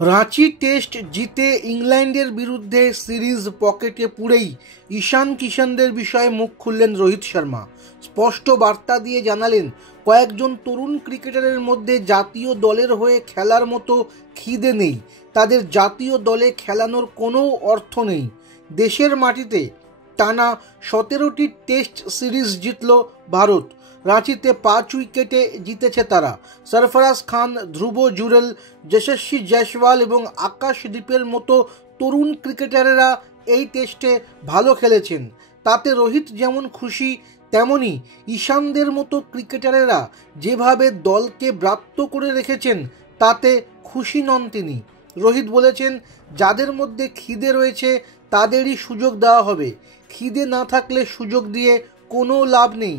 রাঁচি টেস্ট জিতে ইংল্যান্ডের বিরুদ্ধে সিরিজ পকেটে পুরেই ঈশান কিষানদের বিষয়ে মুখ খুললেন রোহিত শর্মা। স্পষ্ট বার্তা দিয়ে জানালেন, কয়েকজন তরুণ ক্রিকেটারের মধ্যে জাতীয় দলের হয়ে খেলার মতো খিদে নেই, তাদের জাতীয় দলে খেলানোর কোনো অর্থ নেই। দেশের মাটিতে টানা 17টি টেস্ট সিরিজ জিতল ভারত। রাঁচিতে 5 উইকেটে জিতেছে তারা। সরফরাজ খান, ধ্রুব জুরেল, যশস্বী জয়সওয়াল এবং আকাশদীপের মতো তরুণ ক্রিকেটারেরা এই টেস্টে ভালো খেলেছেন। তাতে রোহিত যেমন খুশি, তেমনি ঈশানদের মতো ক্রিকেটারেরা যেভাবে দলকে ব্রাত্য করে রেখেছেন তাতে খুশি নন তিনি। রোহিত বলেছেন, যাদের মধ্যে খিদে রয়েছে তাদেরই সুযোগ দেওয়া হবে, খিদে না থাকলে সুযোগ দিয়ে কোনো লাভ নেই।